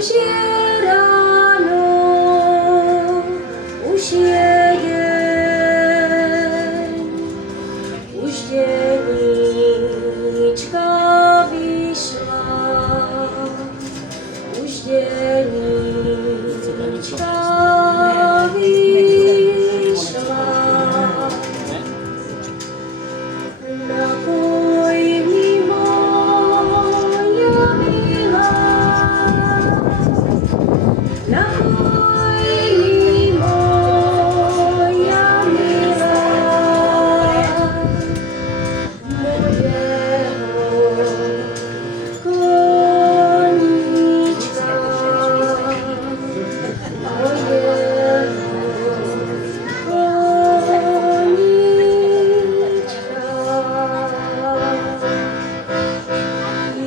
Už je ráno, už je deň, už deníčka vyšla, už deníčka vyšla. Napoj mi moja milá, napoj mi moja milá, mojeho koníčka,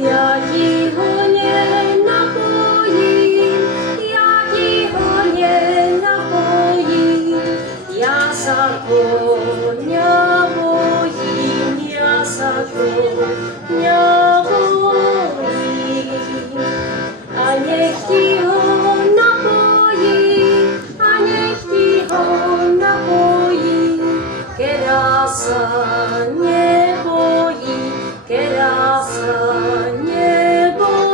já ti ho nenapojím, já ti ho nenapojím, já sa koňa bojím, já sa koňa bojím. A nech ti ho napojí, a nech ti ho napojí, která sa nebojí, která sa nebojí.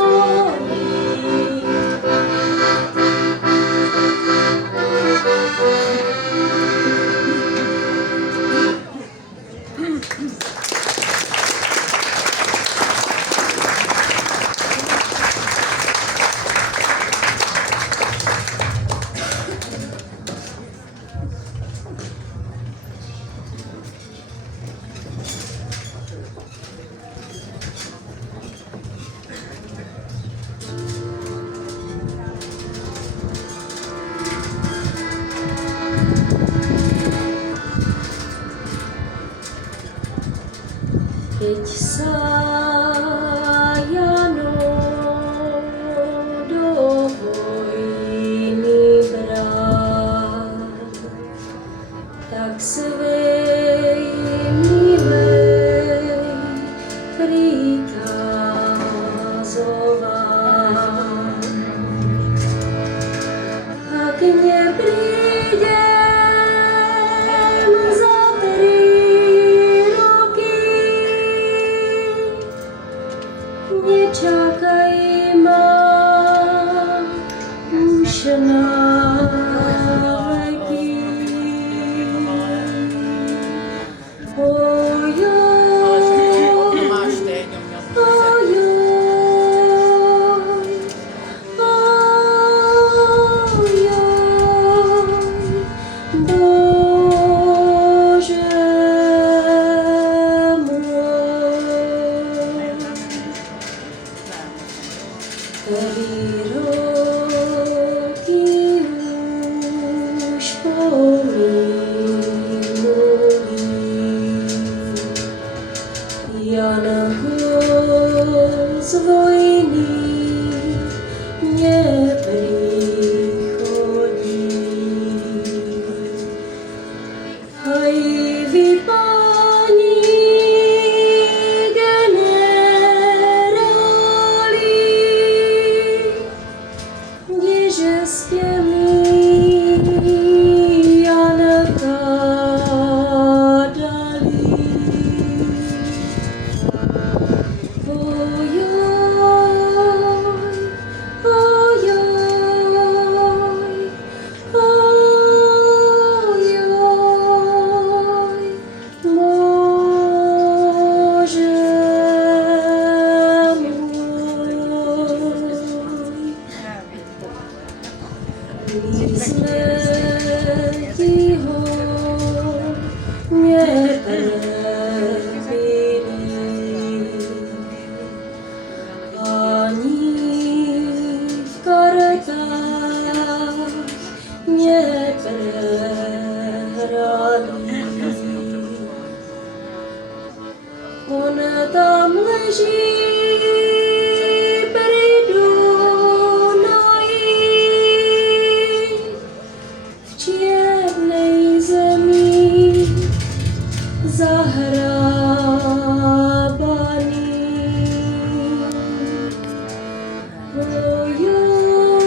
Keď sa Jano do vojny bral, tak svej milej prikazoval. Ak neprídem za 3 roky, nečakaj ma už na veky. Roky už pominuli, Jan z vojny neprichodí. Aj vy, páni generáli, kdeže ste mi Janka dali? My sme ti ho neprebili, ani v karetách neprehrali. On tam leží pri Dunaji, v čiernej zemi zahrabaný. Ojoj,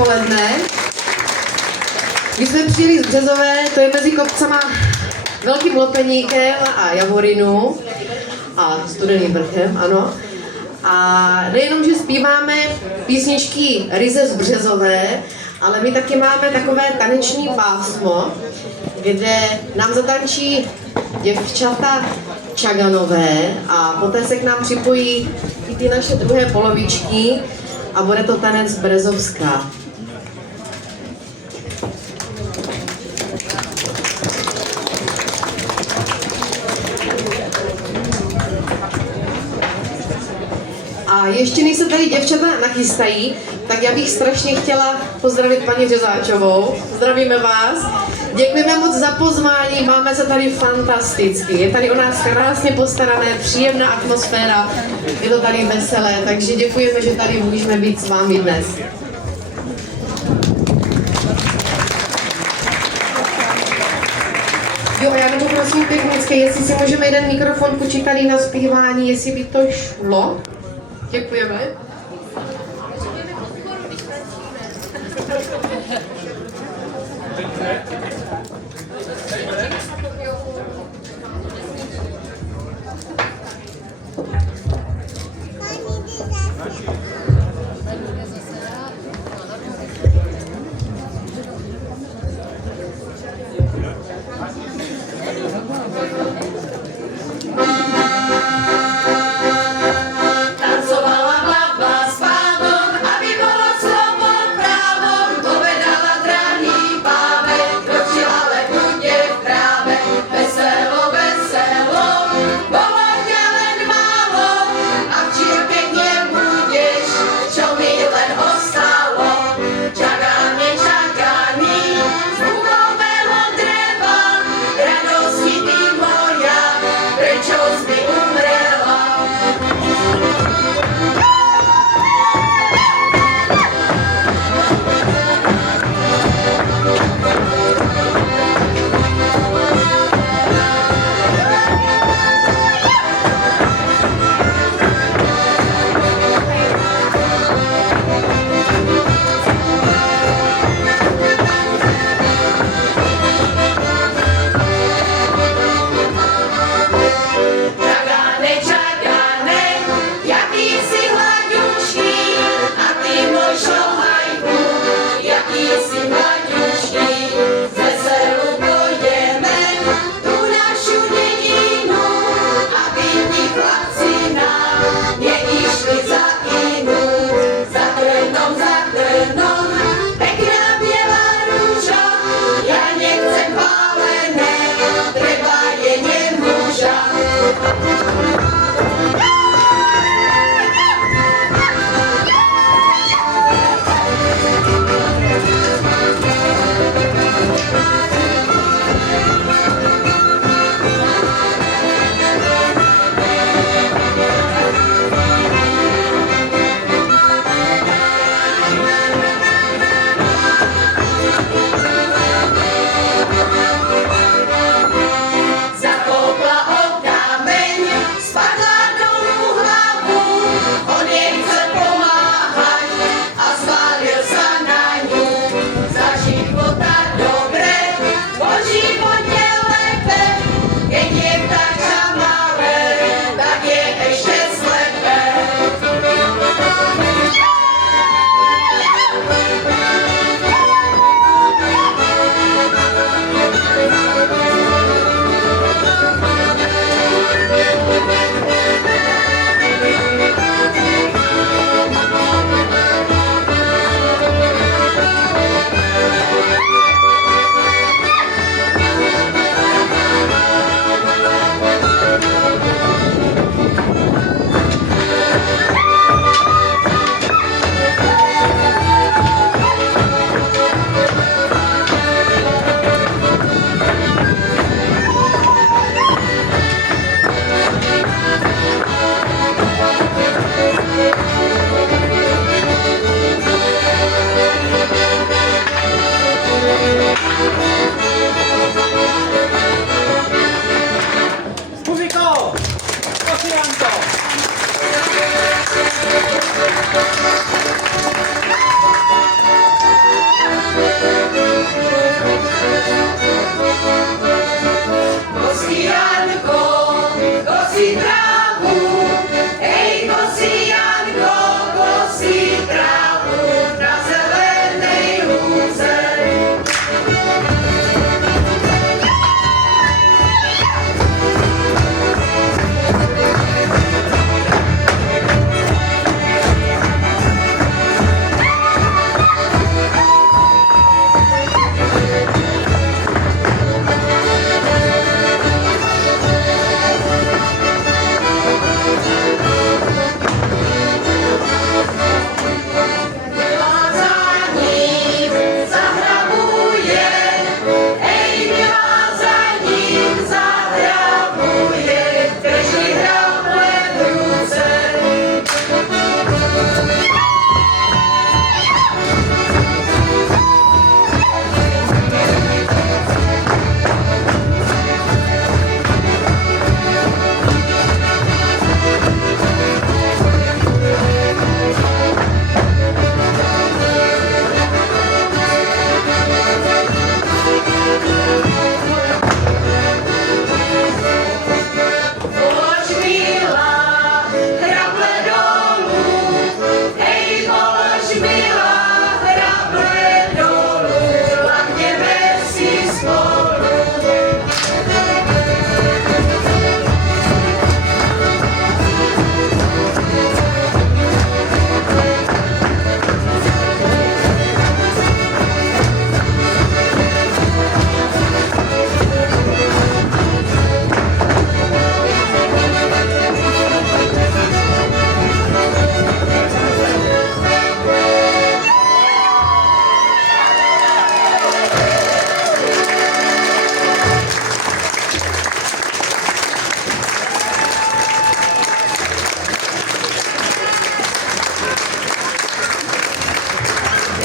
odpoledne. My jsme přijeli z Březové, to je mezi kopcama Velkým Lopeníkem a Javorinu a Studeným vrchem, ano. A nejenom, že zpíváme písničky ryze z Březové, ale my taky máme takové taneční pásmo, kde nám zatančí děvčata Čaganové a poté se k nám připojí i ty naše druhé polovičky a bude to tanec Brezovská. A ještě než se tady děvčata nachystají, tak já bych strašně chtěla pozdravit paní Řezáčovou. Zdravíme vás. Děkujeme moc za pozvání, máme se tady fantasticky. Je tady u nás krásně postarané, příjemná atmosféra, je to tady veselé, takže děkujeme, že tady můžeme být s vámi dnes. Jo, já nebo prosím technicky, jestli si můžeme jeden mikrofon půjčit tady na zpívání, jestli by to šlo. Děkujeme. Tancovala baba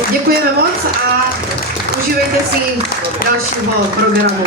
děkujeme moc a užívejte si dalšího programu.